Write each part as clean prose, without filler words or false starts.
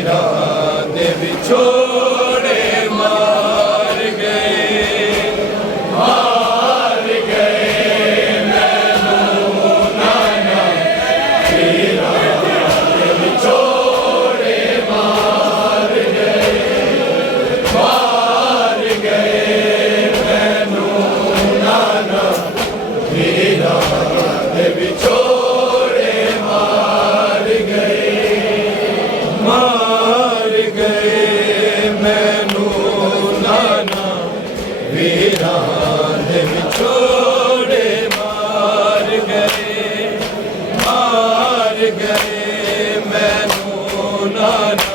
वीरां दे विछोड़े मार गए, मार गए मैनू नाना। वीरां दे विछोड़े मार गए, मार गए मैनू नाना। वीरां दे विछोड़े मार गए, मार गए मैनू नाना। वीरां दे विछोड़े मार गए, मार गए मैनू नाना।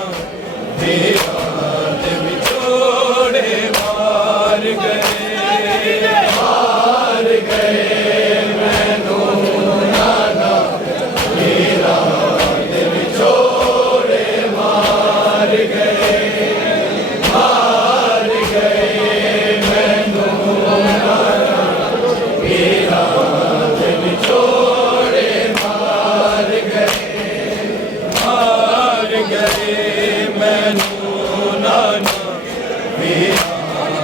वीरां दे विछोड़े मार गए, मार गए मैनू नाना। वीरां दे विछोड़े मार गए, मार गए मैनू नाना। वीरां दे विछोड़े मार गए, मार गए मैनू नाना। वीरां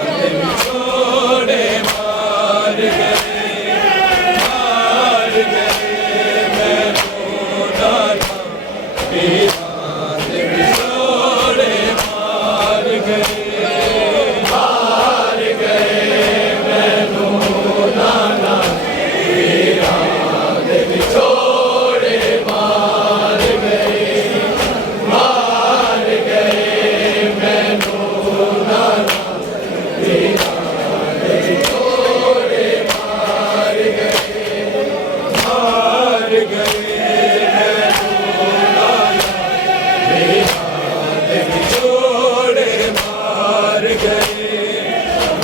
दे विछोड़े मार गए, मार गए मैनू नाना। वीरां दे विछोड़े मार गए, मार गए मैनू नाना। वीरां दे विछोड़े मार गए, मार गए मैनू नाना। वीरां दे विछोड़े मार गए, मार गए मैनू नाना। वीरां दे विछोड़े मार गए,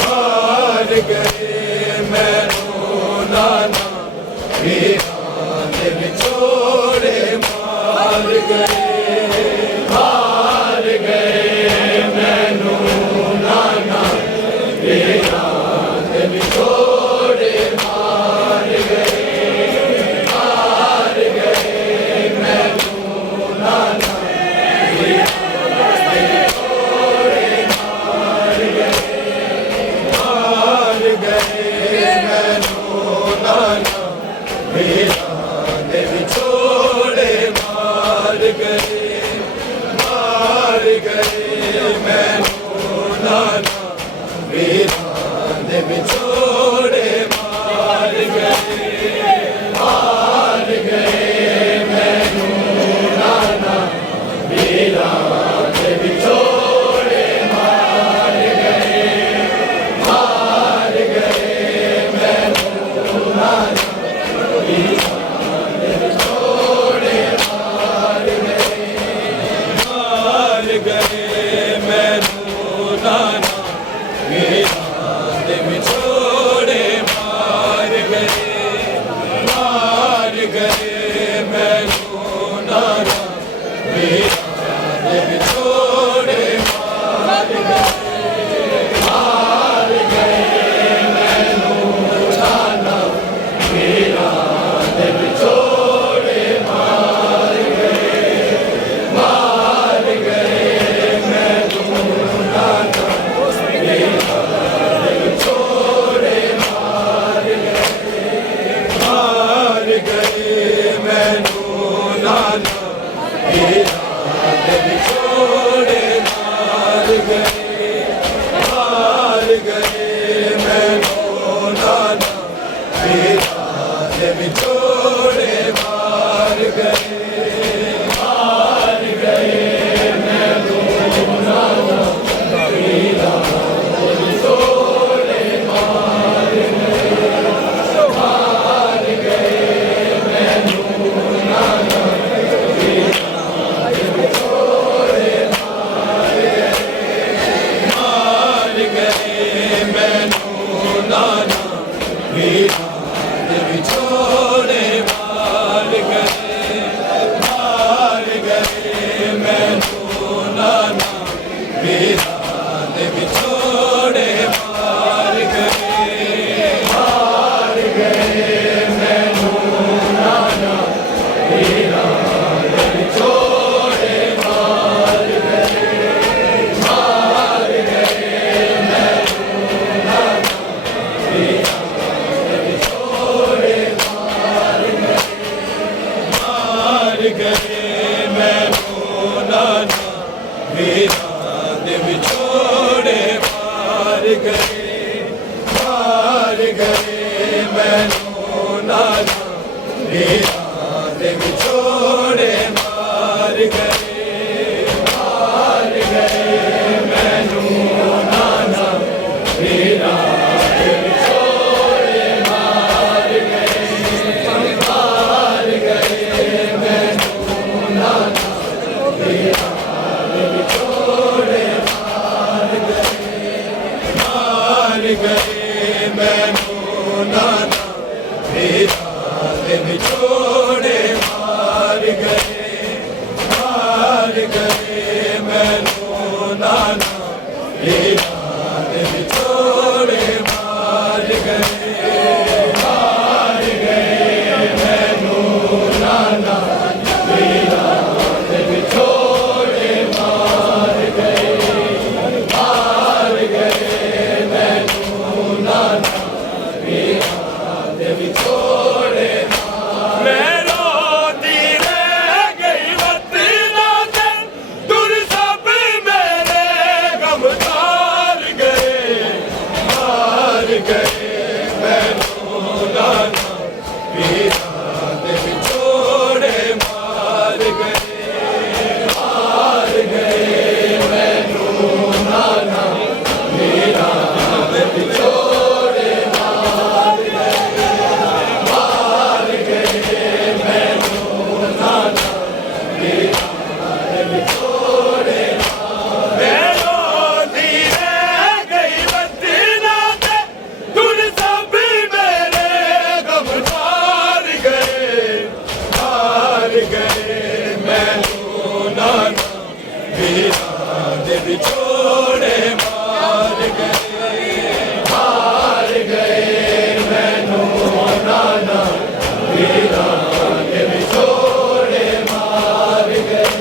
मार गए मैनू नाना। वीरां दे विछोड़े मार गए, मार गए मैनू नाना। वीरां दे विछोड़े मार गए, मार गए मैनू नाना। वीरां दे विछोड़े मार गए, मार गए मैनू नाना। वीरां दे विछोड़े मार गए, मार गए मैनू नाना। वीरां दे विछोड़े मार गए, मार गए मैनू नाना। वीरां दे विछोड़े मार गए, मार गए मैनू नाना। वीरां दे विछोड़े मार गए, वीरां दे विछोड़े मार गए मैनू नाना वीरां दे विछोड़े मार गए मैनू नाना वीरां दे विछोड़े मार गए मैनू नाना वीरां दे विछोड़े मार गए मैनू नाना वीरां दे विछोड़े मार गए मैनू नाना वीरां दे विछोड़े मार गए मैनू नाना वीरां दे विछोड़े मार गए मैनू नाना वीरां दे विछोड़े मैं रोती रह गई वतना से दूर सब मेरे गम तार गए मैनू नाना वीरां दे विछोड़े मार गए मैनू नाना वीरां दे विछोड़े मार गए मैनू नाना वीरां दे विछोड़े मैं रोती रह गई वतना से दूर सब मेरे गम तार गए मैनू नाना वीरां दे विछोड़े मार गए मैनू नाना वीरां दे विछोड़े मार गए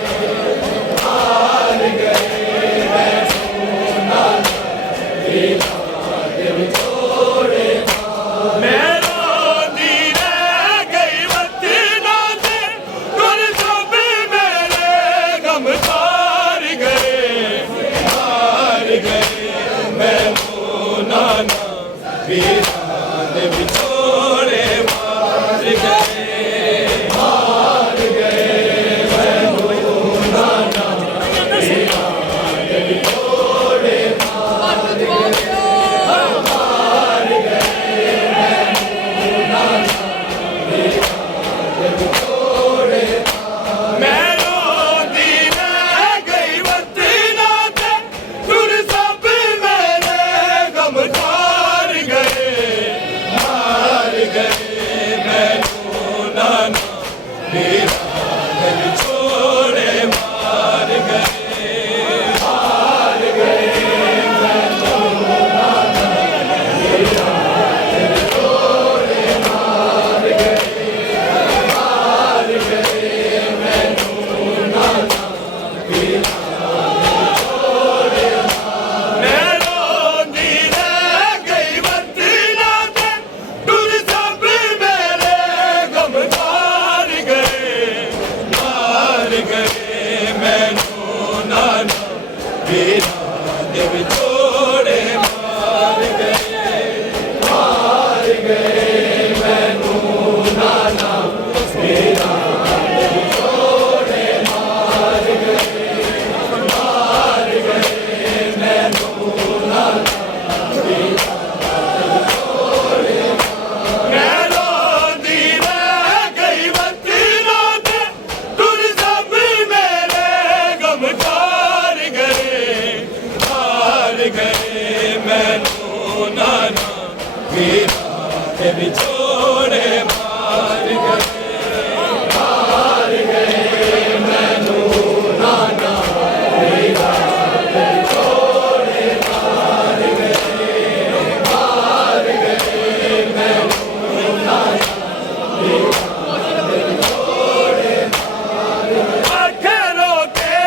मैनू नाना वीरां दे विछोड़े मैं रोती रह गई वतना से दूर सब मेरे गम तार गए मैनू नाना वीरां दे विछोड़े मार गए मैनू नाना वीरां दे विछोड़े मार मैं रोती रह गई वतना से दूर सब मेरे गम तार गए मैनू नाना वीरां दे विछोड़े मार गए मैनू नाना वीरां दे विछोड़े मार गए मैनू नाना वीरां दे विछोड़े मैं रोती रह गई वतना से दूर सब मेरे गम तार गए मैनू नाना वीरां दे विछोड़े मार गए मैनू नाना वीरां दे विछोड़े मार गए मैनू नाना वीरां दे विछोड़े मैं रोती रह गई वतना से दूर सब मेरे गम तार गए मैनू नाना वीरां दे विछोड़े मार गए मैनू नाना वीरां दे विछोड़े मार गए मैनू नाना वीरां दे विछोड़े अखरों के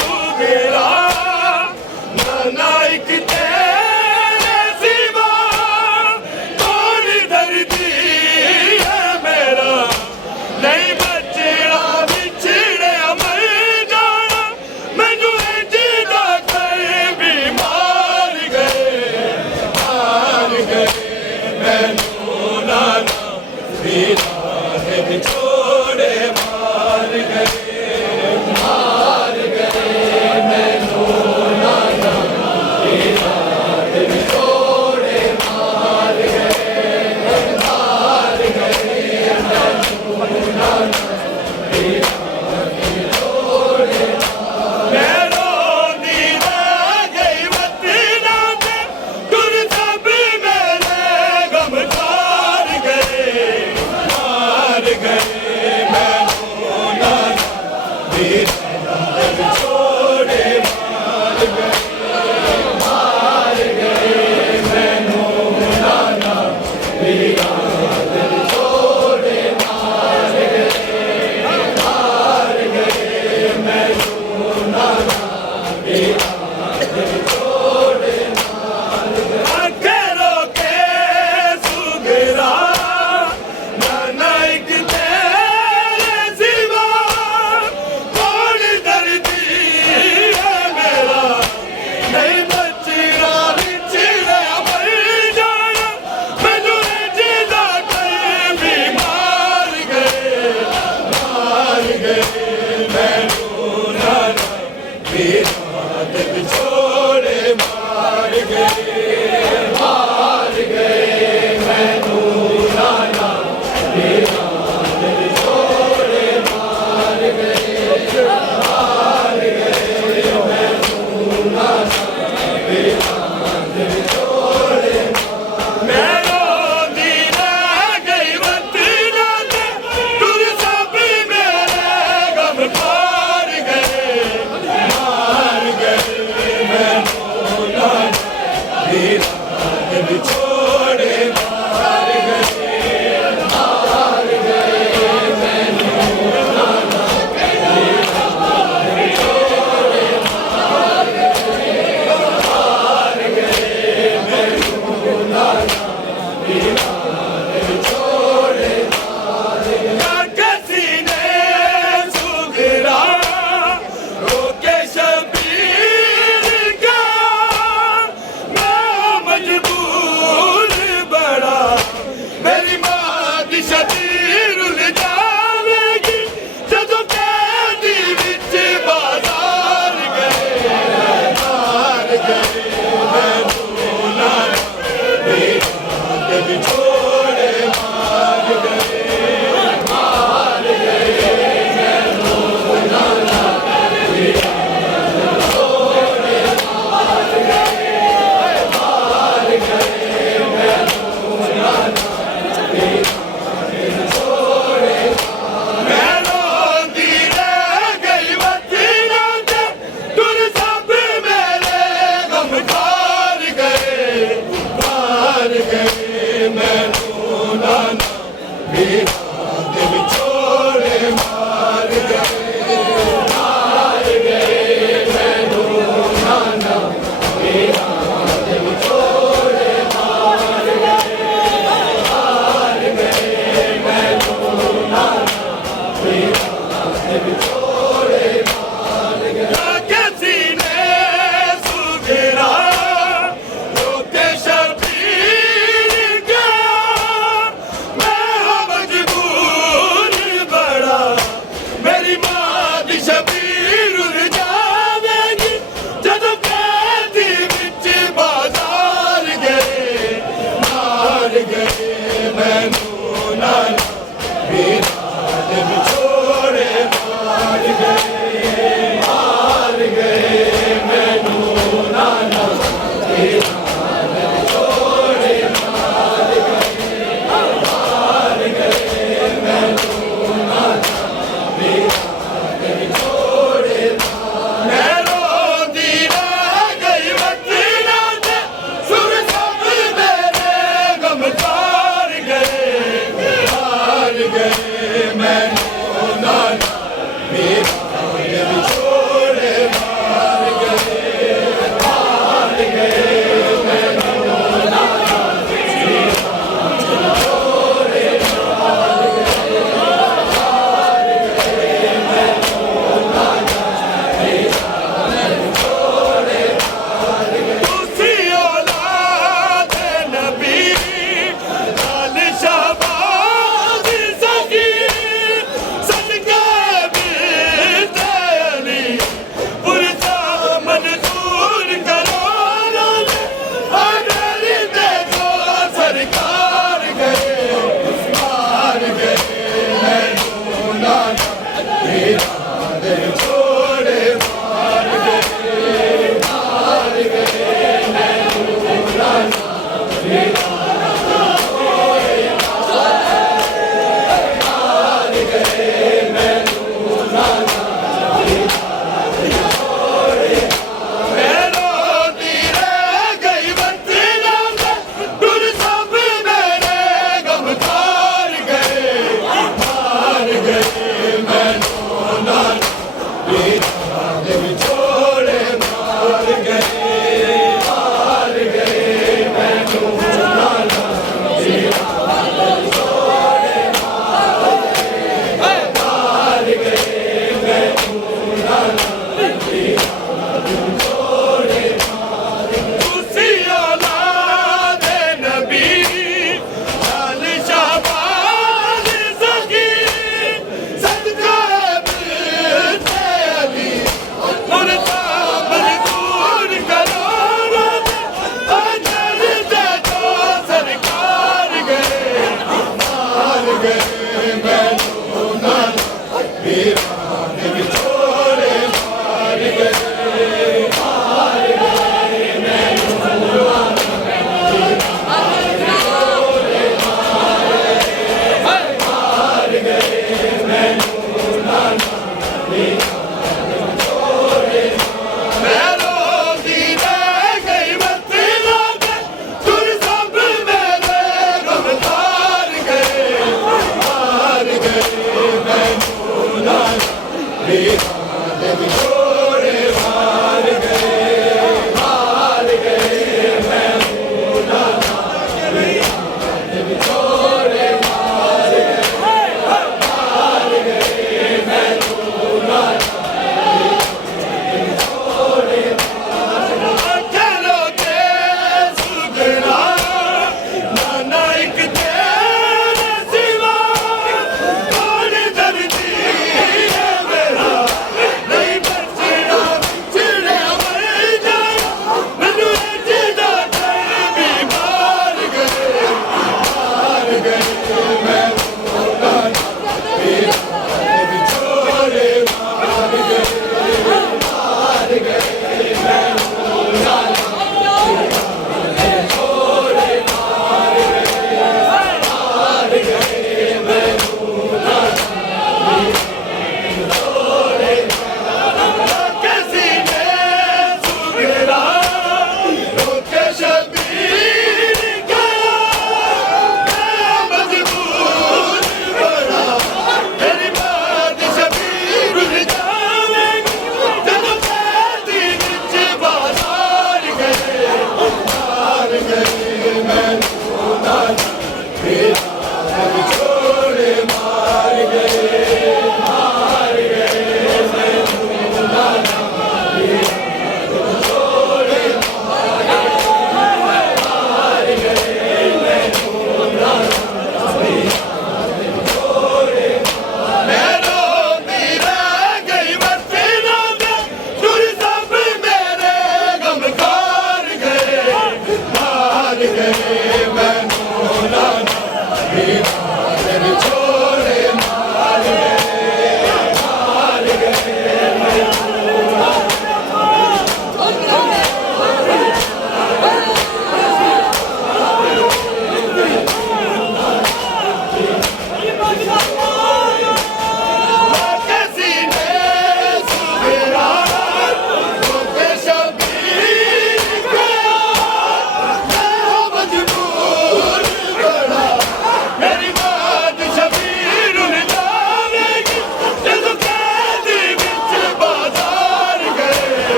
सुगरा नाना एक तेरे सिवा कौन धरती नानक तेरे सिवा Viva